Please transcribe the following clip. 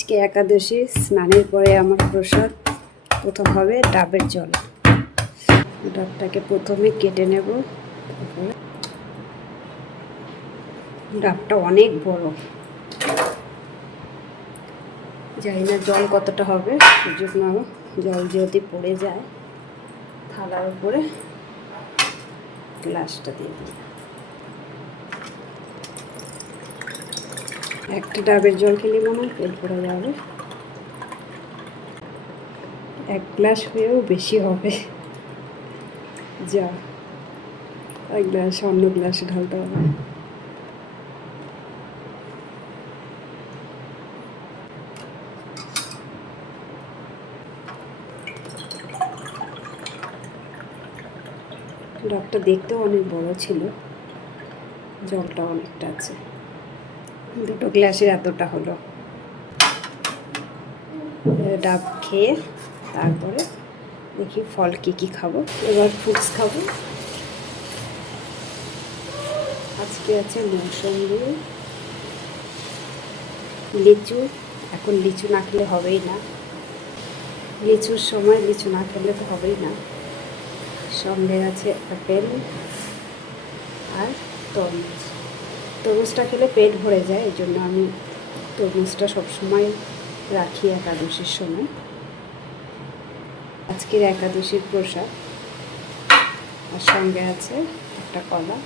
আজকে একাদশী স্নানের পরে আমার প্রসাদ প্রথম হবে ডাবের জল। ডাবটাকে প্রথমে কেটে নেব। ডাবটা অনেক বড়, জানি না জল কতটা হবে, এই জন্য জল যদি পড়ে যায় থালার উপরে গ্লাসটা দিয়ে দিই। একটা ডাবের জল খেলে মনে হয় পেট ভরে যাবে, এক গ্লাস হয়েও বেশি হবে। যা এক গ্লাস অন্য গ্লাসে ঢালতে হবে। ডাবটা দেখতেও অনেক বড় ছিল, জলটা অনেকটা আছে। দুটো গ্লাসের এতটা হলো। ডাব খেয়ে তারপরে দেখি ফল কি খাবো। এবার ফ্রুটস খাবো। আজকে আছে মৌসুমী, লিচু। এখন লিচু না খেলে হবেই না, লিচুর সময় লিচু না খেলে তো হবেই না। সঙ্গে আছে আপেল আর তরমুজ। তরমুজটা খেলে পেট ভরে যায়, এই জন্য আমি তরমুজটা সবসময় রাখি একাদশীর সময়। আজকের একাদশীর প্রসাদ। আর সঙ্গে আছে একটা কলা।